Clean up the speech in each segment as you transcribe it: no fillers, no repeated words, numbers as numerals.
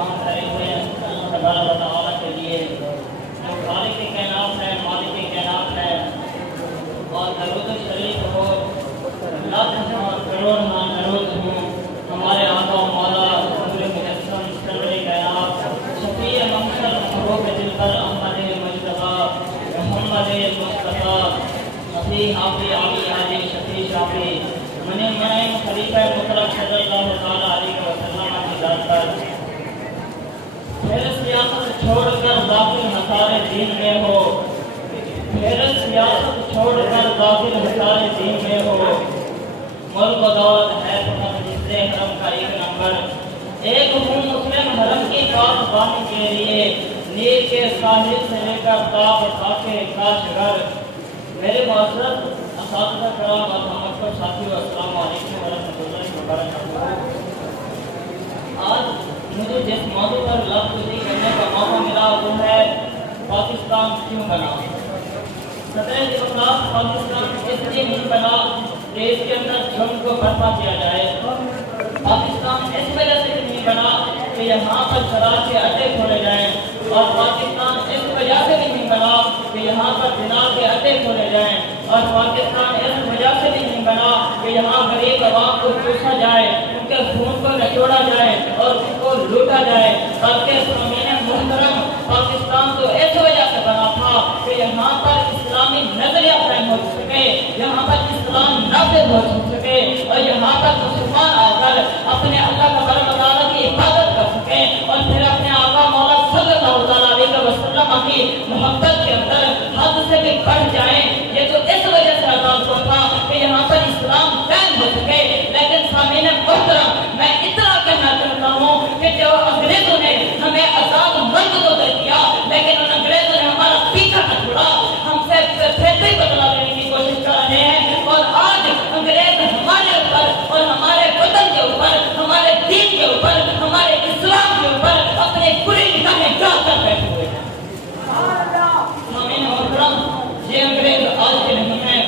قربان کرے ہوئے اللہ تبارک و تعالیٰ کے لیے جو خالق کائنات ہے، مالک کائنات ہے، اور درود شریف ہو لاکھ کروڑ درود ہوں ہمارے آقا و مولا حضور مجسم سرور کائنات شفیع محشر محبوب دلبر احمد مجتبی محمد مصطفیٰ مسیح حافظ علی حاجی شفیع شافی من خلیفہ مطلق صلی اللہ تعالیٰ علیہ وسلم کی ذات پر پھر سیاست چھوڑ کر داخل ہسارے دین میں ہو، پھر سیاست چھوڑ کر داخل ہسارے دین میں ہو، ملک و دولت ہے فقط جس سے حرم کا ایک نمبر، ایک ہوں مسلم حرم کی پاک بانی کے لیے نیل کے ساحل سے لے کر تاب خاک کاشغر۔ میرے معزز اساتذہ کرام اور محترم ساتھیو، السلام علیکم ورحمۃ اللہ وبرکاتہ۔ آج مجھے جس موضوع پر لفظ گوئی کرنے کا موقع ملا وہ ہے پاکستان کیوں بنا۔ صدر جمہوریہ پاکستان اس لیے نہیں بنا کہ اس کے اندر جنگ کو برپا کیا جائے، پاکستان اس وجہ سے نہیں بنا کہ یہاں پر شراب کے اڈے کھولے جائیں، اور پاکستان اس وجہ سے نہیں بنا کہ یہاں پر زنا کے اڈے کھولے جائیں، اور پاکستان اس وجہ سے نہیں بنا کہ یہاں غریب عوام کو چوسا جائے، ان کے خون کو نچوڑا جائے اور ان کو لوٹا جائے، بلکہ سامعین محترم پاکستان تو اس وجہ سے بنا تھا کہ یہاں پر اسلامی نظریہ قائم ہو سکے، یہاں پر اسلام نافذ ہو سکے، اور یہاں پر مسلمان آ کر اپنے اللہ تبارک و تعالیٰ کی عبادت کر سکیں، اور پھر اپنے آقا مولا صلی اللہ علیہ وسلم کی محبت کے اندر حد سے بھی بڑھ جائیں۔ یہ تو اس وجہ سے آزاد ہوا تھا کہ یہاں پر اسلام قائم ہو سکے، لیکن سامعین محترم میں اتنا کہنا چاہتا ہوں کہ جو انگریزوں نے ہمیں آزاد ملک تو دے دیا، لیکن ان انگریزوں نے ہمارا پیچھا نہ چھوڑا، ہم سے پھر بھی بدلا لینے کی کوشش کر رہے ہیں، اور آج انگریز ہمارے اوپر اور ہمارے وطن کے اوپر، ہمارے دین کے اوپر، ہمارے اسلام کے اوپر اپنے پوری نگاہیں ڈال کر بیٹھے ہوئے ہیں۔ یہ انگریز آج کے نہیں ہیں۔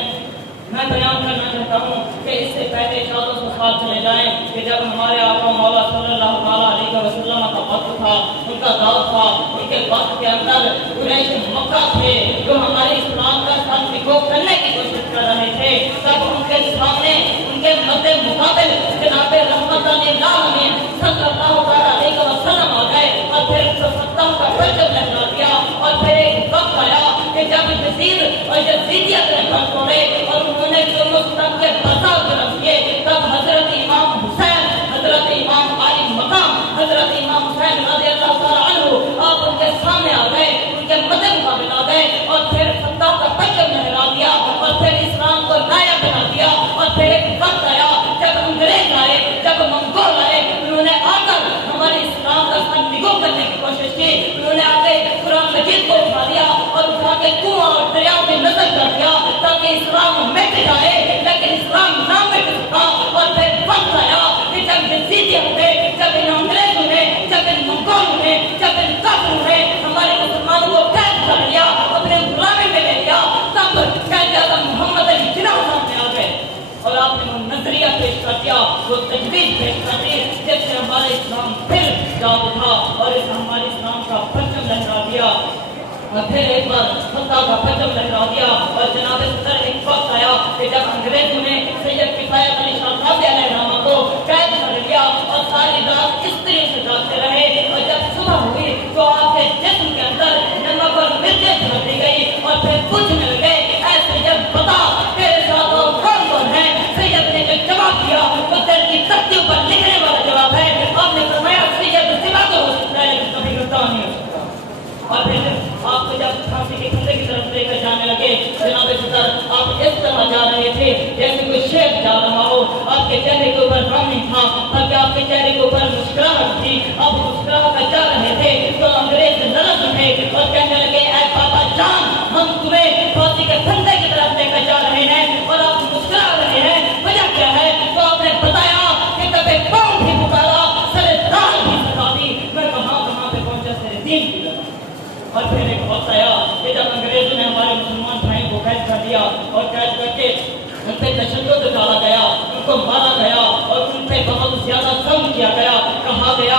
میں بیان کرنا چاہتا ہوں کہ اس سے پہلے 1400 سال چلے جائیں کہ جب ہمارے آقا مولا صلی اللہ علیہ وسلم کا وقت تھا، ان کا دور تھا، ان کے وقت کے اندر قریش مکہ تھے جو ہمارے اسلام کا سر نگو کرنے کی کوشش کر رہے تھے، تب ان کے سامنے ان کے مد مقابل جناب رحمت للعالمین صلی اللہ علیہ وسلم آ گئے، اور پھر فتح کا پرچم لہرا دیا، اور پھر ایک وقت آیا کہ جب یزید اور یزیدیت نے پر توڑے اور انہوں نے جو مستقبل کے فساد جنم کیے، تب حضرت امام حسین، حضرت امام علی مقام، حضرت امام حسین رضی اللہ تعالیٰ عنہ آپ ان کے سامنے آ گئے، ان کے مد مقابل آ گئے، اور پھر فتح کا پرچم لہرا دیا، اور پھر اسلام کو نایاب بنا دیا، اور پھر ایک وقت آیا جب انگریز آئے، جب منگول آئے، انہوں نے آ کر ہمارے اسلام کا سر نگو کرنے کی کوشش کی، انہوں نے آ کے قرآن مجید کو اٹھا دیا اور اٹھا کے کنواں اور دریاؤں میں نظر کر دیا تاکہ اسلام مٹ جائے، لیکن اسلام نہ مٹ سکا، اور پھر وقت آیا کہ جب یزیدیت نے، جب ان انگریزوں نے، جب ان منگولوں نے، جب ان کافروں نے ہمارے مسلمانوں کو قید کر لیا، اپنے غلامی میں لے لیا، تب قائد اعظم محمد علی جناح سامنے آ گئے اور آپ نے وہ نظریہ پیش کر دیا، وہ تجویز پیش کر دی جس سے ہمارا اسلام پھر جاگ اٹھا اور اس ہمارے اسلام کا پرچم لہرا دیا، اور پھر ایک بار فتح کا پرچم لہرا دیا، اور جناب صدر ایک وقت آیا کہ جب انگریزوں نے سید کفایت علی شاہ صاحب علیہ السلام کو قید کر لیا اور ساری رات اس طرح سے جاگتے رہے، اور جب صبح ہوئی تو آپ کے جسم کے اندر نمک اور مرچیں چھڑک دی گئی، اور پھر پوچھنے لگے اے سید بتا تیرے ساتھ اور کون کون ہے؟ سید نے جو جواب دیا وہ دل کی تختیوں پر لکھنے والا جواب ہے، آپ نے فرمایا سید سوا تو ہو سکتا ہے لیکن کبھی گردہ نہیں ہو سکتا، اور پھر آپ کو جب پھانسی کے کھمبے کی طرف لے کر جانے لگے جناب صدر آپ اس طرح جا رہے تھے جیسے کوئی شیخ جا رہا ہو، آپ کے چہرے کے اوپر غم نہیں تھا بلکہ آپ کے چہرے کے اوپر مسکراہٹ تھی، آپ مسکراہٹ کر جا رہے تھے تو انگریز لڑک اٹھے اور کہنے لگے اے بابا جان ہم تمہیں پھانسی کے کھمبے کی طرف لے کر جا رہے ہیں اور آپ مسکرا رہے ہیں، وجہ کیا ہے؟ تو آپ نے بتایا کہ کبھی قوم بھی پکارا سر دار بھی سکا دی، میں کہاں پہ پہنچا سر دین بھی لگا، اور پھر ایک وقت آیا کہ جب انگریزوں نے ہمارے مسلمان بھائی کو قید کر دیا اور قید کر کے ان پہ تشدد ڈالا گیا، ان کو مارا گیا اور ان پہ بہت زیادہ ظلم کیا گیا، کہا گیا